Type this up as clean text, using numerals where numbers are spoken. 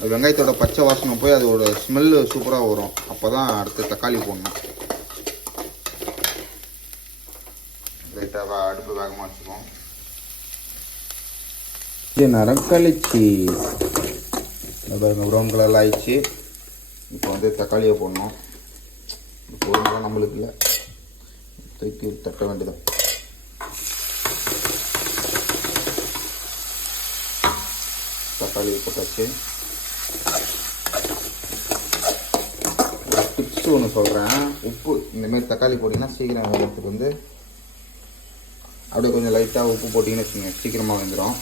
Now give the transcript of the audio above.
அது வெங்காயத்தோட பச்சை வாசனை போய் அதோட ஸ்மெல்லு சூப்பராக வரும். அப்போ தான் அடுத்து தக்காளி போடணும். லைட்டாக அடுப்பு வேகமாக வச்சுக்குவோம். நேரம் கழிச்சு பாருங்க ப்ரௌன் கலரில் ஆயிடுச்சு. இப்போ வந்து தக்காளியை போடணும். போடணும் நம்மளுக்கு இல்லை, தூக்கி தட்ட வேண்டியதான். தக்காளி போட்டாச்சு. டிப்ஸ் ஒன்று சொல்கிறேன். உப்பு இந்தமாரி தக்காளி போட்டிங்கன்னா சீக்கிரம் வேகிறதுக்கு வந்து அப்படியே கொஞ்சம் லைட்டாக உப்பு போட்டிங்கன்னு வச்சுக்கோங்க, சீக்கிரமாக வந்துடும்.